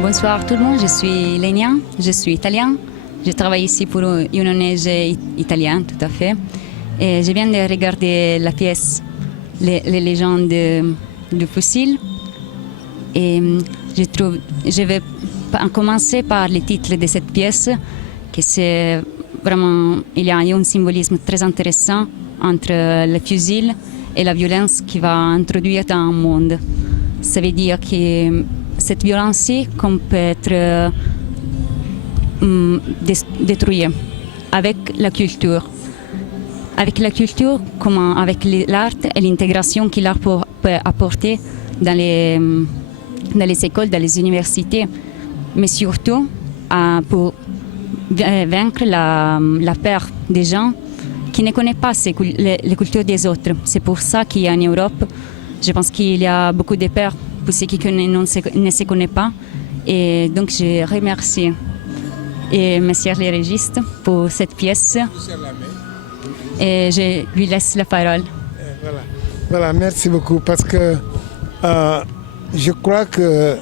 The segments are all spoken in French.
Bonsoir tout le monde, je suis Lénia, je suis italien. Je travaille ici pour une ONG italienne, tout à fait. Et je viens de regarder la pièce Les légendes du fossile. Et je vais commencer par le titre de cette pièce, que c'est vraiment, il y a un symbolisme très intéressant entre le fusil et la violence qui va introduire dans le monde. Ça veut dire que cette violence-ci peut être détruite avec la culture. Avec la culture, comme avec l'art et l'intégration que l'art peut apporter dans les écoles, dans les universités, mais surtout pour vaincre la peur des gens qui ne connaissent pas les cultures des autres. C'est pour ça qu'en Europe, je pense qu'il y a beaucoup de peur pour ceux qui ne se connaissent pas. Et donc je remercie monsieur le régiste pour cette pièce. Et je lui laisse la parole. Voilà, merci beaucoup parce que je crois que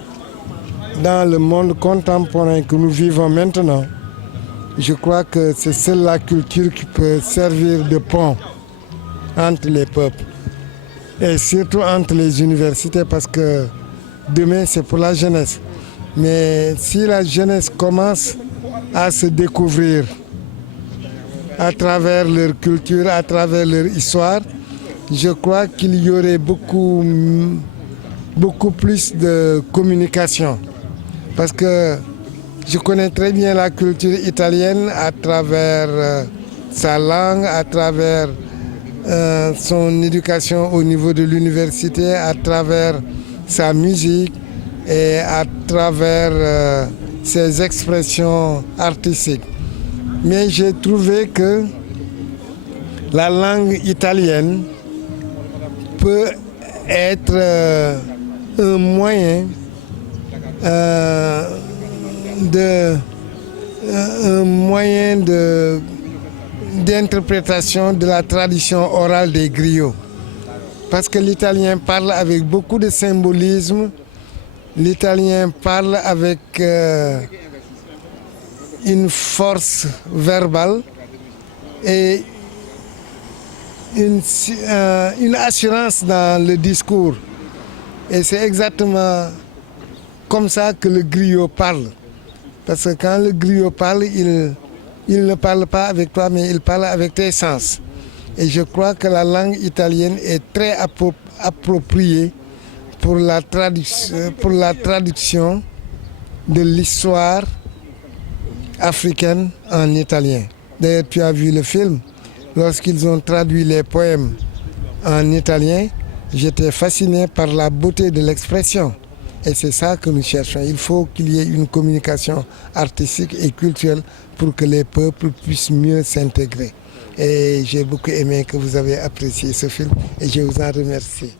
dans le monde contemporain que nous vivons maintenant, je crois que c'est seule la culture qui peut servir de pont entre les peuples et surtout entre les universités parce que demain c'est pour la jeunesse. Mais si la jeunesse commence à se découvrir à travers leur culture, à travers leur histoire, je crois qu'il y aurait beaucoup plus de communication. Parce que je connais très bien la culture italienne à travers sa langue, à travers son éducation au niveau de l'université, à travers sa musique et à travers ses expressions artistiques. Mais j'ai trouvé que la langue italienne peut être un moyen d'interprétation de la tradition orale des griots. Parce que l'italien parle avec beaucoup de symbolisme, l'italien parle avec une force verbale et une assurance dans le discours. Et c'est exactement comme ça que le griot parle. Parce que quand le griot parle, il ne parle pas avec toi, mais il parle avec tes sens. Et je crois que la langue italienne est très appropriée pour la traduction de l'histoire africaine en italien. D'ailleurs, tu as vu le film. Lorsqu'ils ont traduit les poèmes en italien, j'étais fasciné par la beauté de l'expression. Et c'est ça que nous cherchons. Il faut qu'il y ait une communication artistique et culturelle pour que les peuples puissent mieux s'intégrer. Et j'ai beaucoup aimé que vous avez apprécié ce film et je vous en remercie.